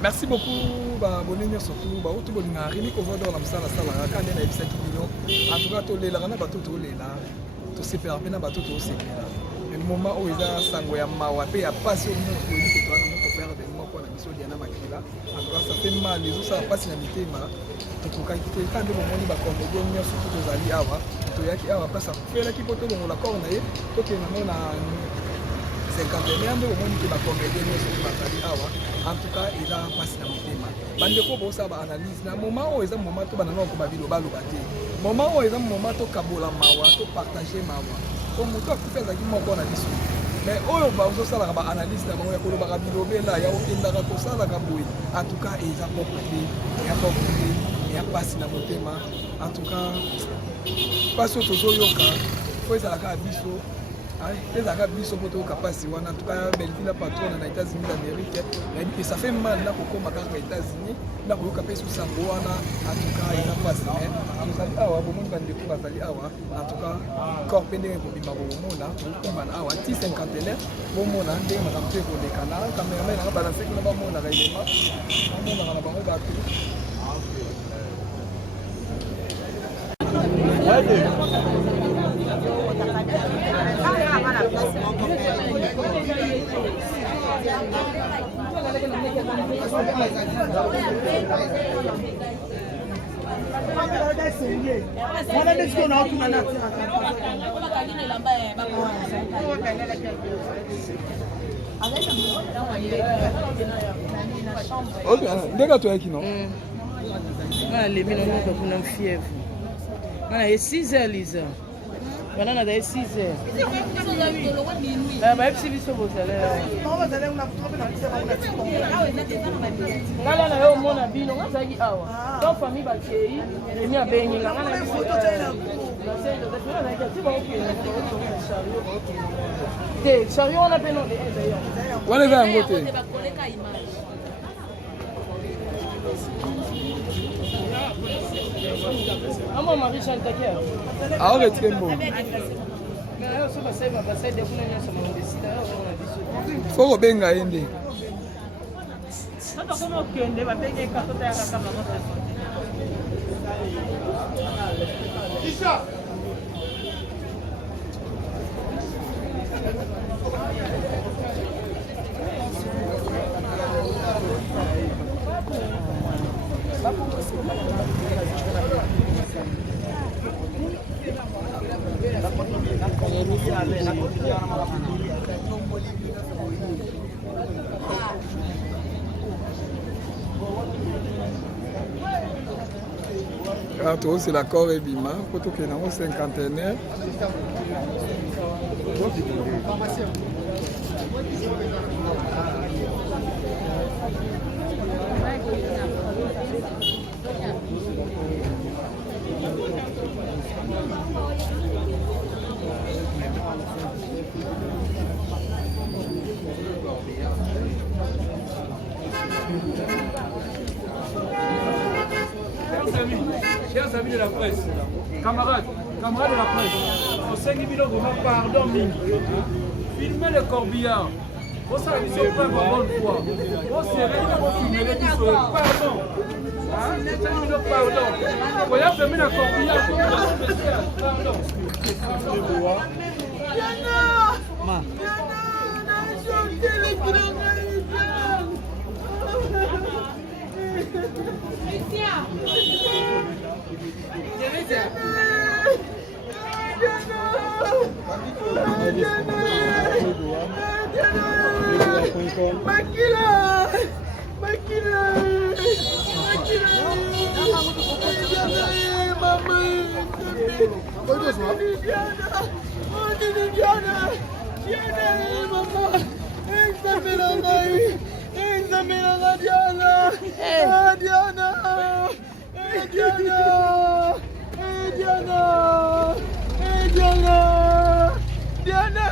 Merci beaucoup bonenyo surtout ba oto bolinga rimi ko vodo na msala sala ka ndena ebisa kibino en tout cas to lela na bato to lela to sepera pena bato to sepera le moment où eza sango ya mawa pe ya passe au monde ko ni to na moko perdre mo ko na biso diana makila en tout cas ça fait mal les autres ça passe na mitema to ko kakite ka ndemo moni ba comédien nyonso to zali awa to yaki awa pasa fela ki poto longola corps na ye to ke na mona 50 ans ndemo moni ke ba comédien nyonso to bazali awa. En tout cas, il a passé dans mon thème. Bandeko bosa ba analyse na moment où ils ont moment to banana ko babilo balo baté. Moment où ils ont moment to kabola mawa to partager mawa. To muto akufa za kimoko na biso. Mais oyo ba ozo sala ba analyse na bango ya ko ba babilo bela ya okenda ka to sala ka boy. En tout cas, ils ont compris. Il a passé dans mon thème. En tout cas, pas so to yoka. Faut ça ka biso. Les Arabes sont capables en tout cas Belleville patronne aux États-Unis d'Amérique et ça fait mal là pour aux États-Unis là pour capter sous Sangoana en tout cas il a passé nous allons avoir beaucoup de bandits en tout cas corps péné pour bima bomona pour man awa 50 bon mona ndé ma capter pour les canaux caméraman na balancer que na ba mona réellement mona na bango ba Ndeka to yaki non les minots ont une fièvre. Il y a 6 heures, Lisa. Maintenant, on a 6 heures. Bah, si vous savez, vous allez. Là, on a bien, on a dit, ah, donc famille bâtie, les miens bénis, là, on a dit, chariot, on a bien, d'ailleurs. On est à côté. Amo marisha nitakia. Aore trembo. Faut benga ende. Sasa kama ukende batenge katota ya kama moto. Kisha. C'est l'accord et bima pour tout que nous cinquantenaire. Chers amis de la presse, camarades de la presse, on sait que nous pardon mingi. Filmez le corbillard. Vous savez, c'est pas bonne foi. Vous serez pour filmer les bisous. Pardon. Pardon. Vous voyez, filmer le corbillard pour le spécial. Pardon. Diana, Diana,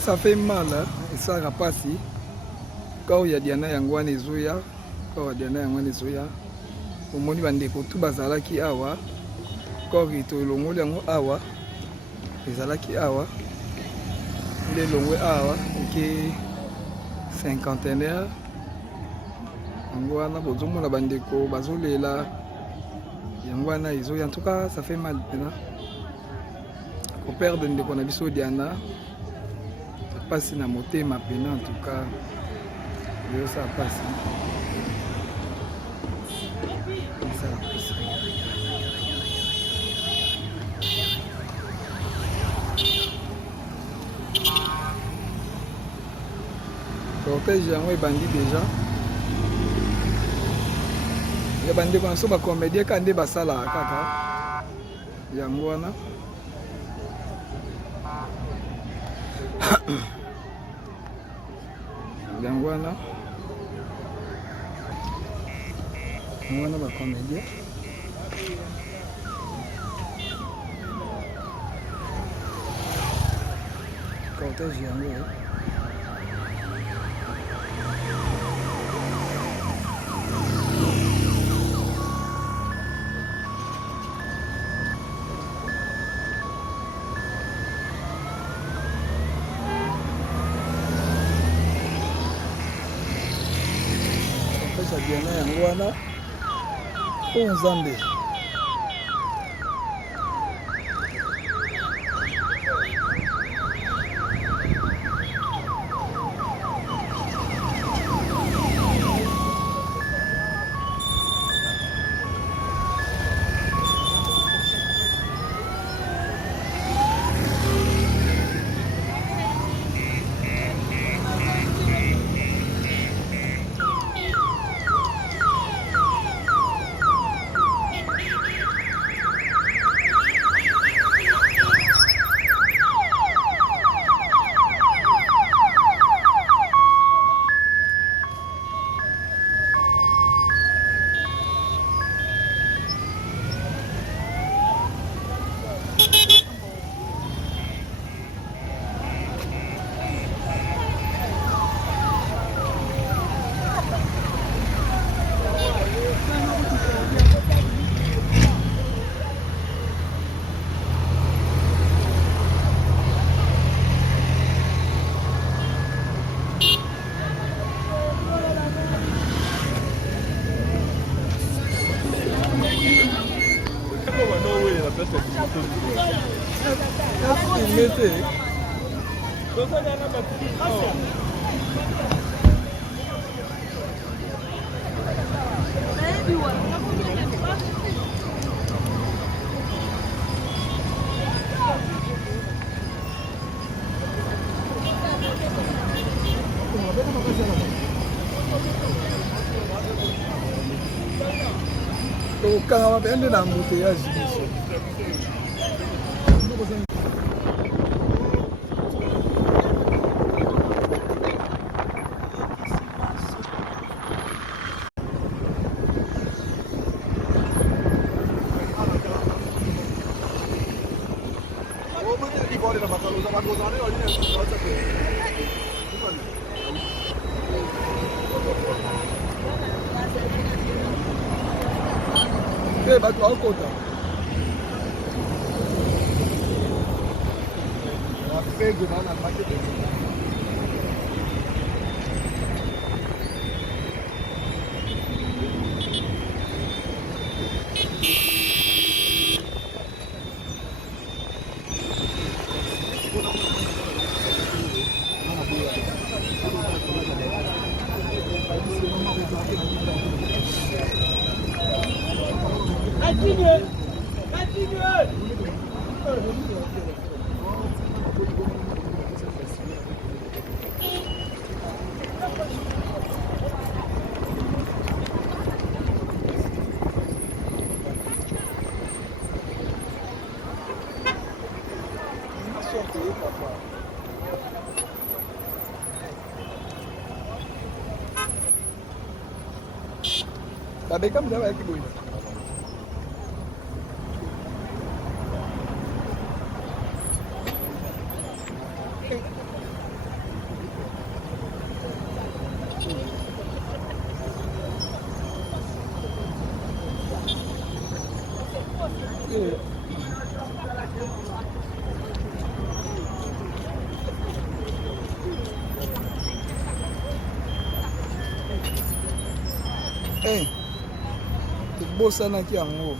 Ça fait mal, hein? esalaka mpasi kor ya Diana yango wana ezoya kor ya Diana yango wana ezoya omoni bandeko tu bazalaki awa kor tolongoli yango awa ezalaki awa nde elongwe awa eke cinquantenaire yango wana bozomona bandeko bazolela yango wana ezoya en tout cas ça fait mal maintenant koperdre ndeko na biso Diana pasi na motema pena en tout cas ezosala pasi ezala pasi cortège yango ebandi déjà ya bandeko na so bacomédien ka nde basalaka kaka yango wana yango wana bacomédien cortège yango Diana yango wana o Nzambe tokanga mapende na embouteillage biso bato akota apege na makete babeka mudaba yaki boyi tobosanaki yango.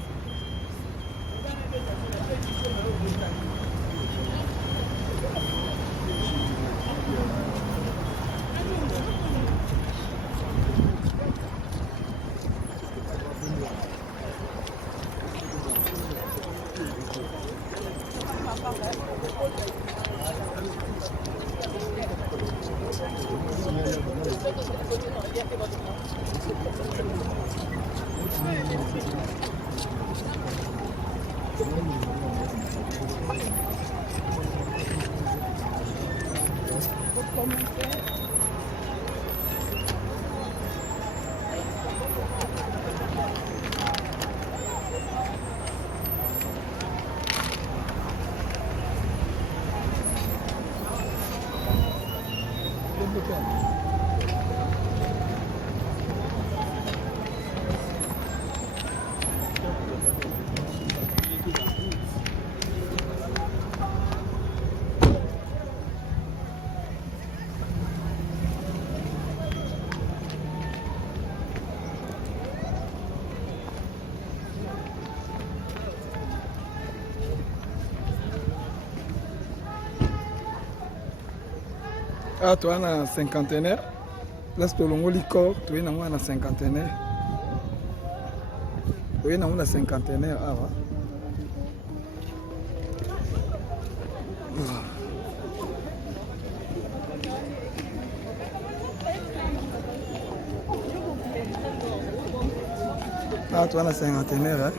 Ah, tu as un cinquantenaire. Place que l'on lit corps, tu es un cinquantenaire. Tu es un cinquantenaire. Ah, va. Ah, tu as un cinquantenaire. Hein?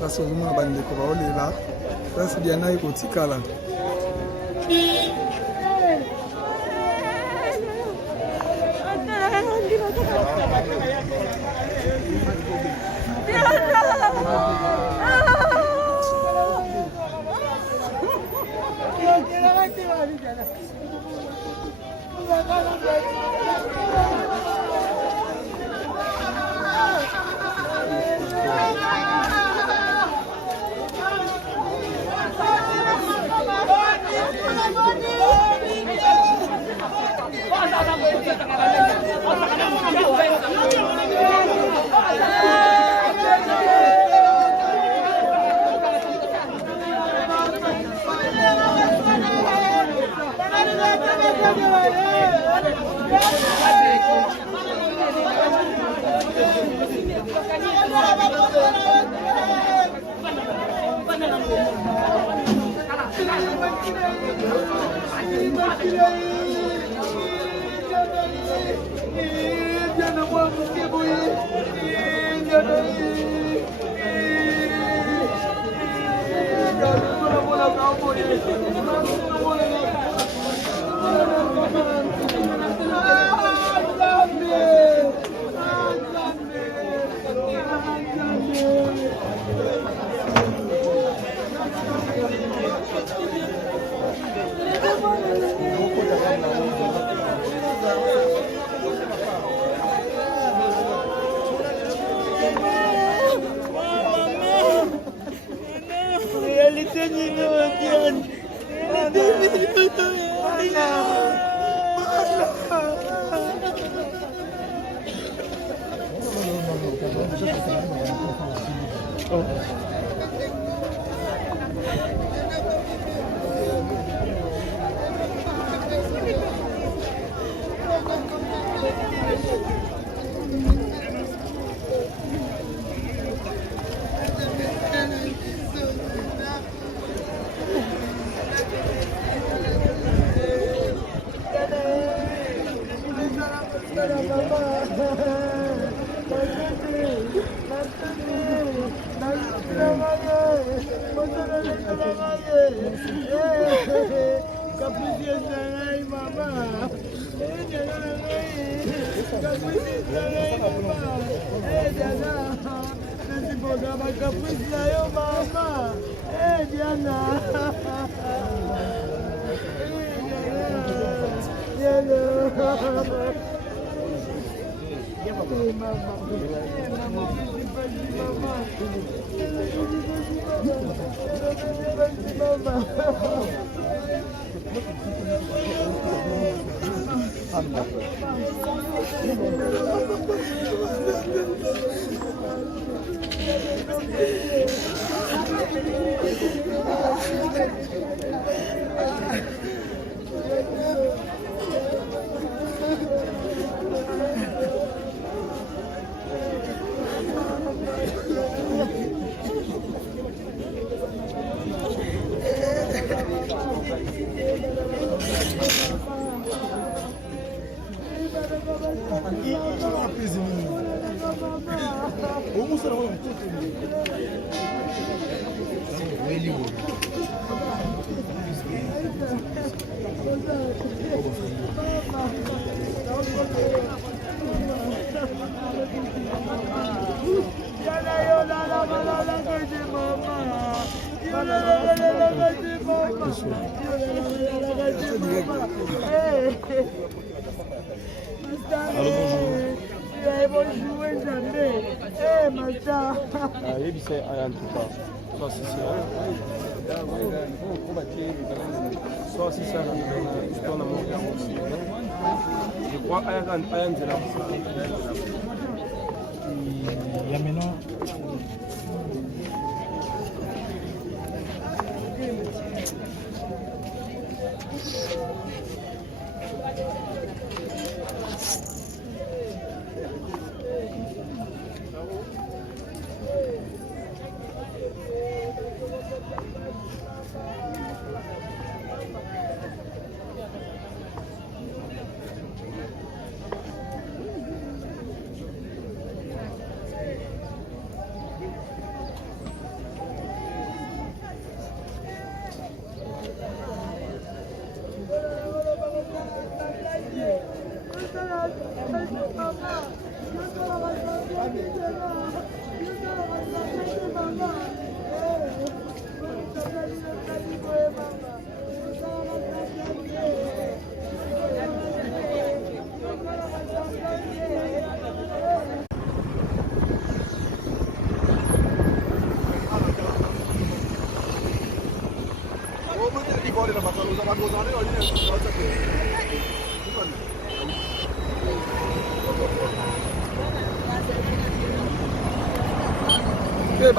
Place que l'on a un décor là. Place que l'on a un petit là.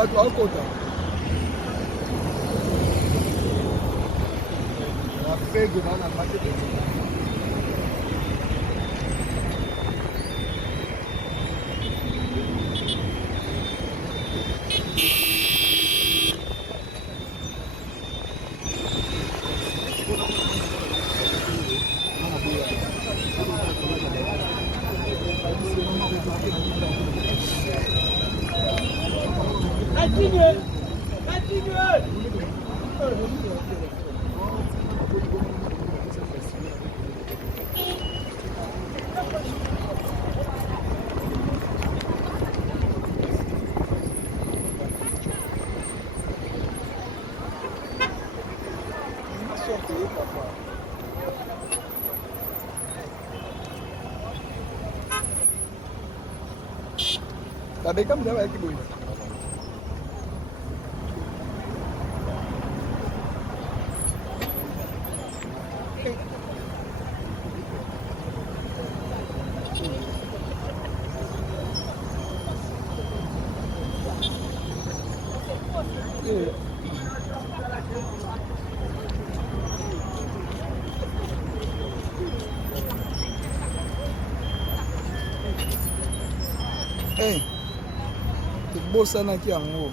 bato akota bapege bana batete babeka muda bayaki boye tobosanaki yango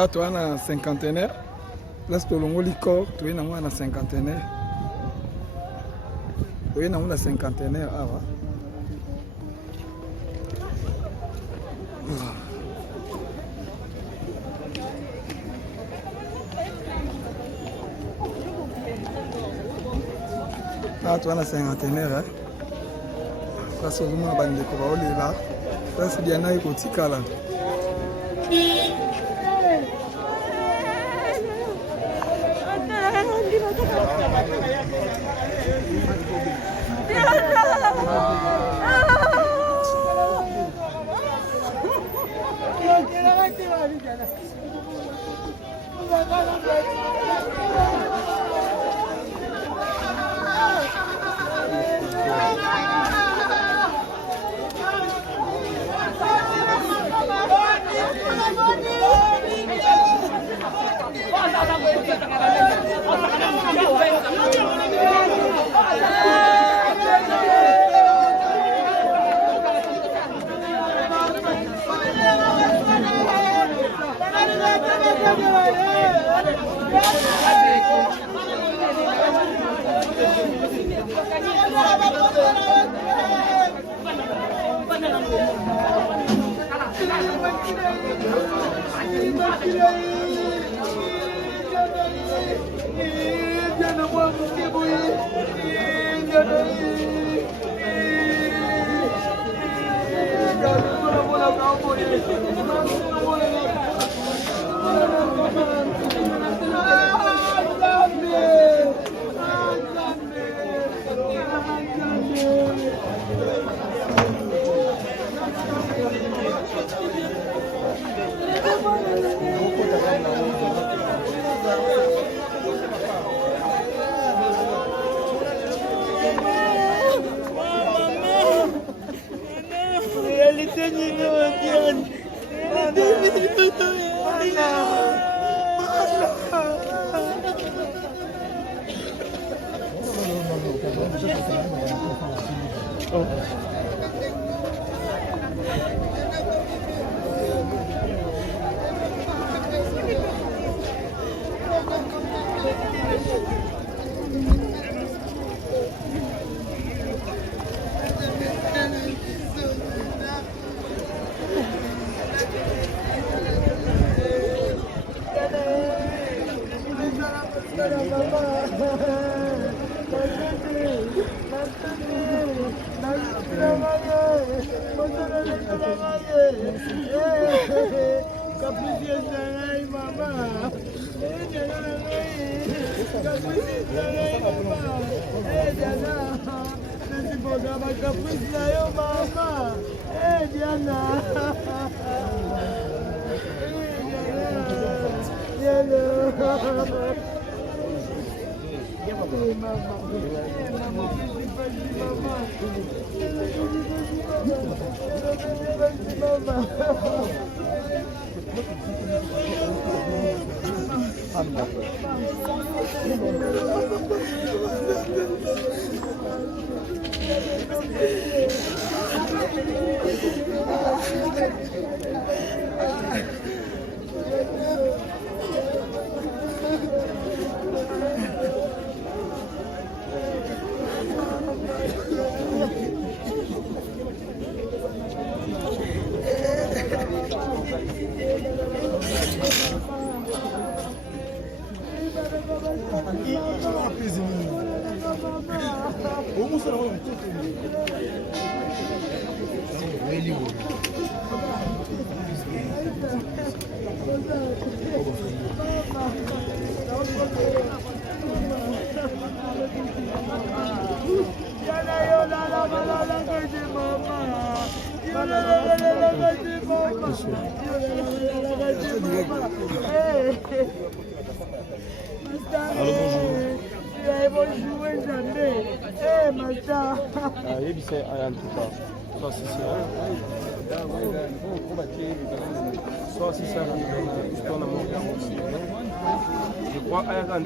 Ah, tu as un cinquantenaire. Là, c'est le licor. Tu es un cinquantenaire. Tu es un cinquantenaire. Ah, va. Ah, tu as un cinquantenaire. Hein? Là, c'est le monde qui est là. Là, c'est bien là, il faut là. Mama. Bonjour, jamais. Eh, Mata. Il c'est en tout cas. Ça, c'est ça. Ça, c'est ça. Je crois qu'il y a un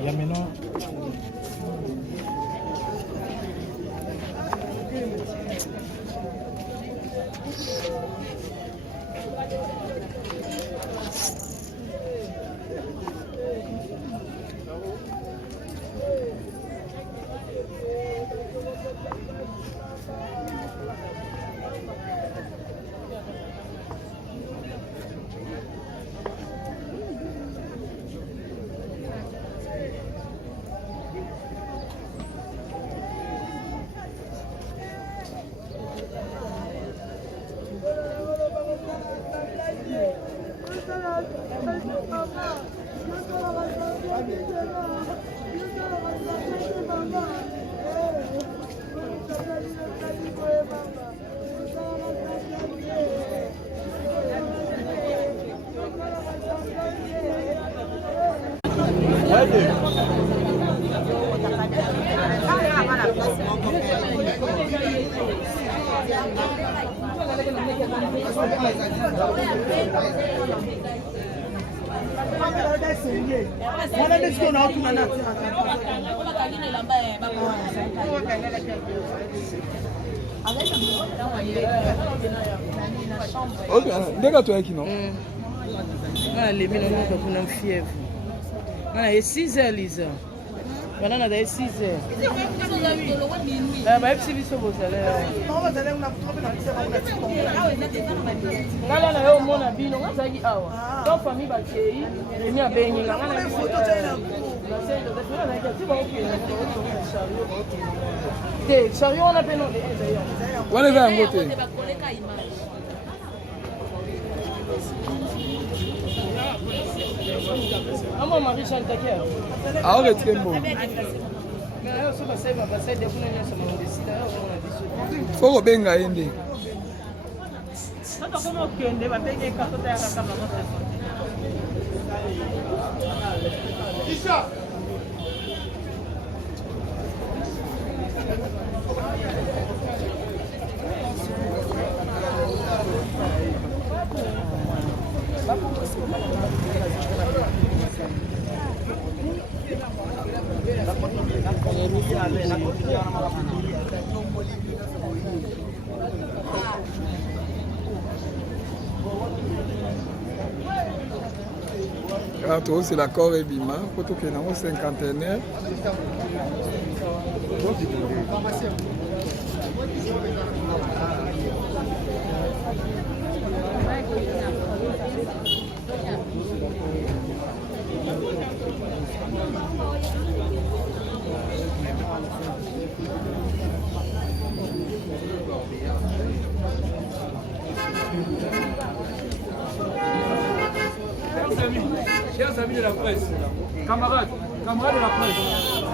il y a maintenant. Ndeka toyaki non? Ah, les minots n'ont pas de fièvre. Ah, et 6 heures, Lisa. Banana de 6 heures. Ah, bah, si vous savez, vous allez. Là, là, au monde a bien, on a dit, ah, donc famille va créer, et mis à baigner. Là, on a une photo de chariot, on a bien d'ailleurs. On est à côté. Ah, mon mari chante à qui? Ah, on est très bon. Faut que benga ende. Quand c'est l'accord et bima, pour tout que nous cinquantenaire. Chers amis de la presse, camarades de la presse,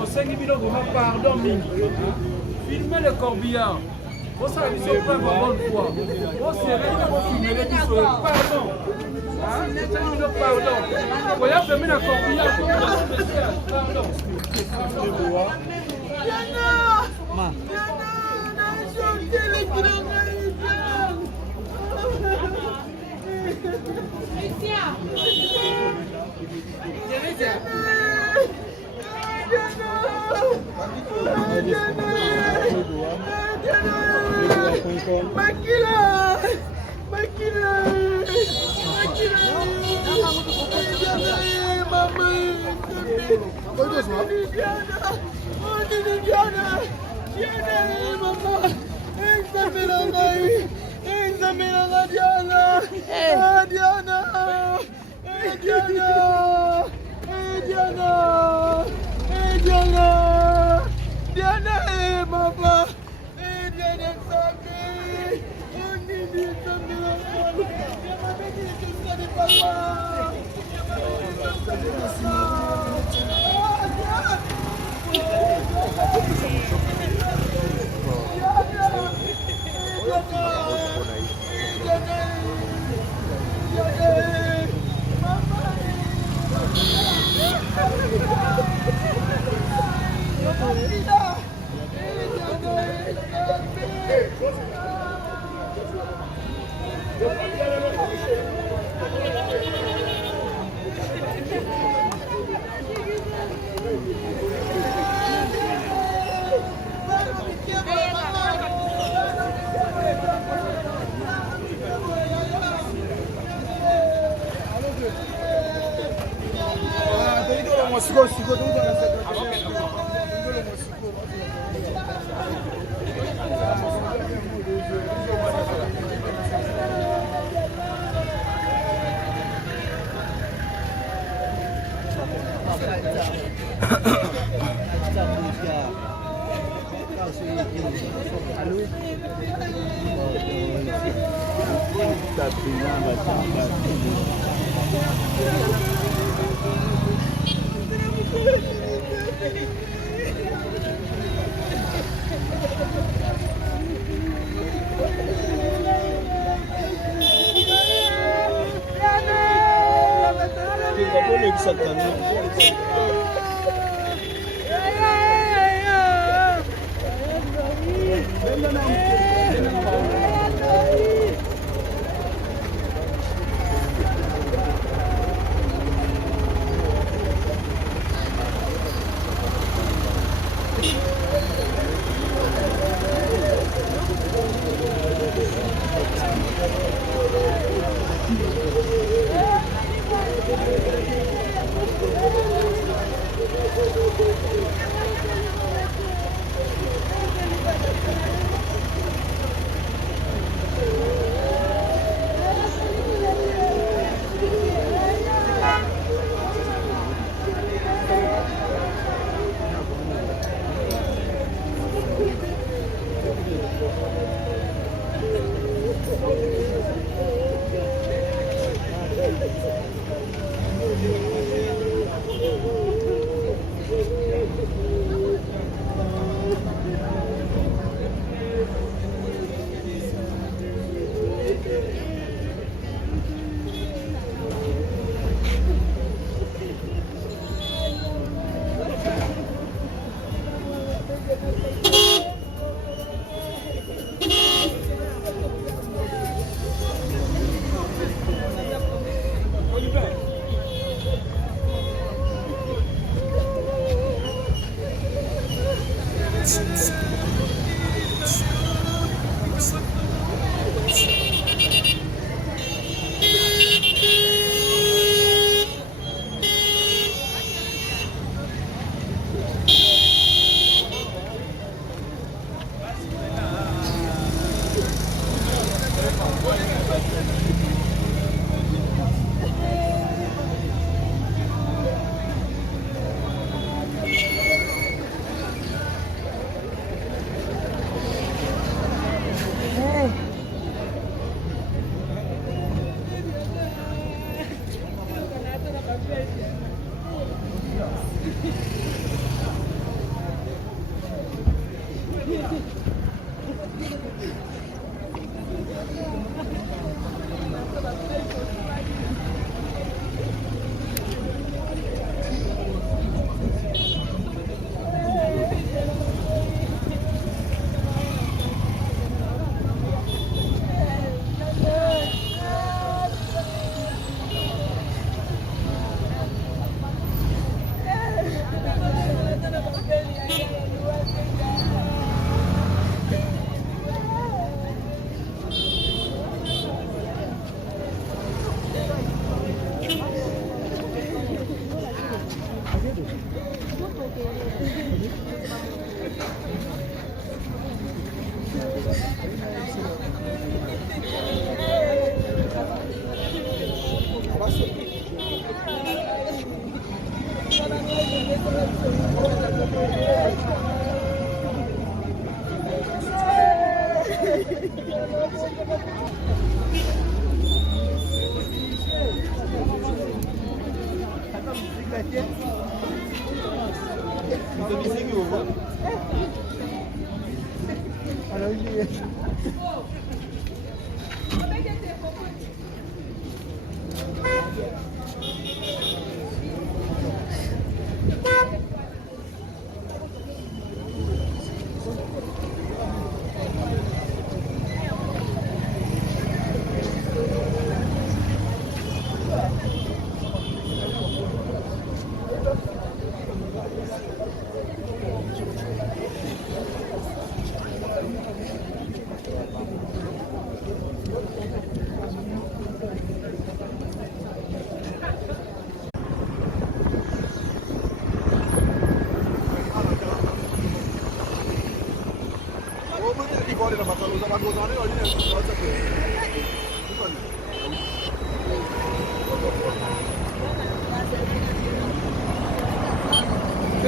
on sait que nous pardon mingi. Filmez le corbillard. Vous savez, ils sont prêts pour bonne foi. Vous serez pour filmer les discours. Pardon. Pardon. Vous voyez, filmer le corbillard pour le spécial. Pardon.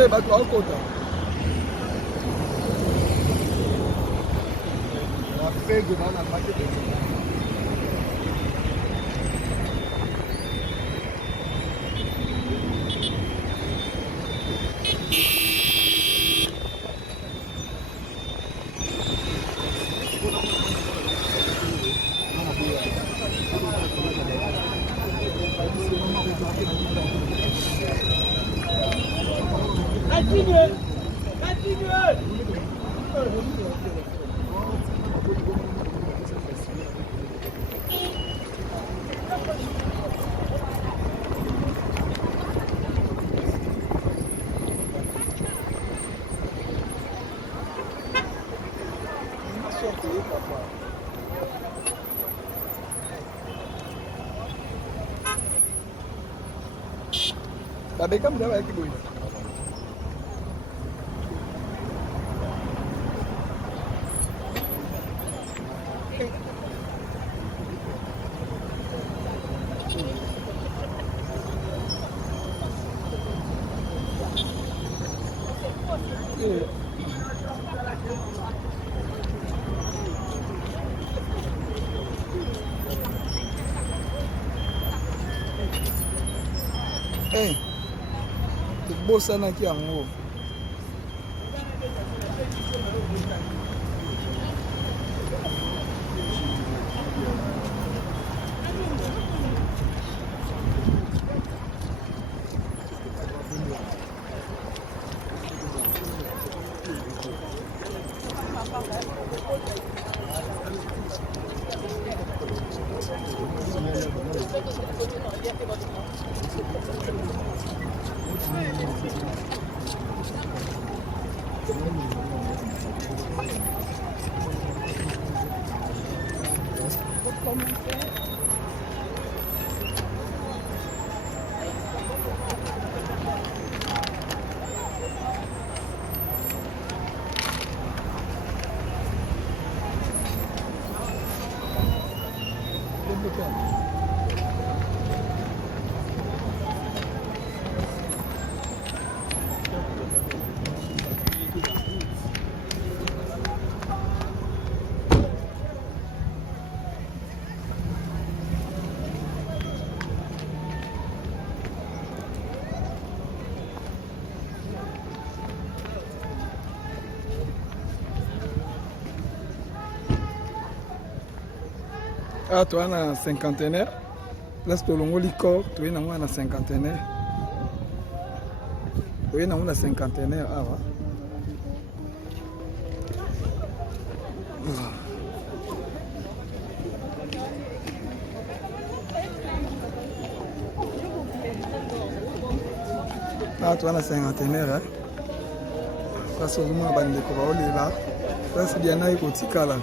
bato akota apego na makete Continuez. Continuez. babeka mudaba yaki boye tobosanaki yango Ah, tu as un cinquantenaire. Place de l'ongoli corps, tu es un cinquantenaire. Tu es un cinquantenaire. Ah, va. Ah, tu as un cinquantenaire. Hein? Place de l'ongoli corps, tu es là. Place de l'ongoli corps, tu es là.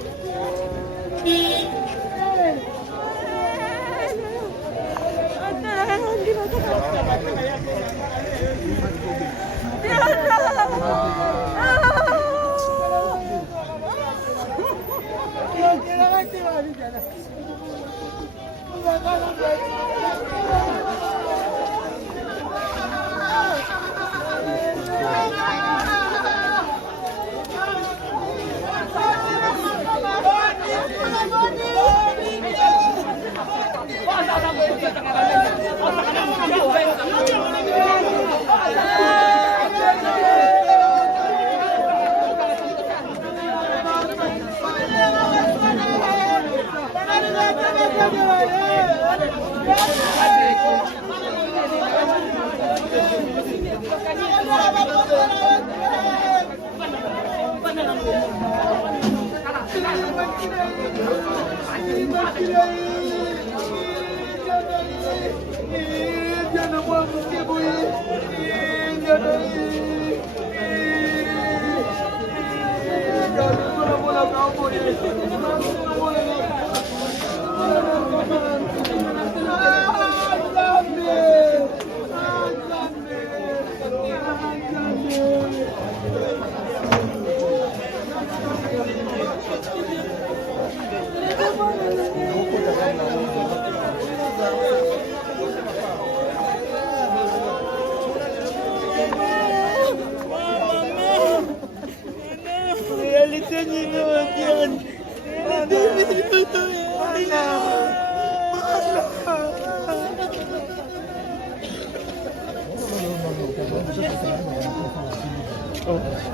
Mama,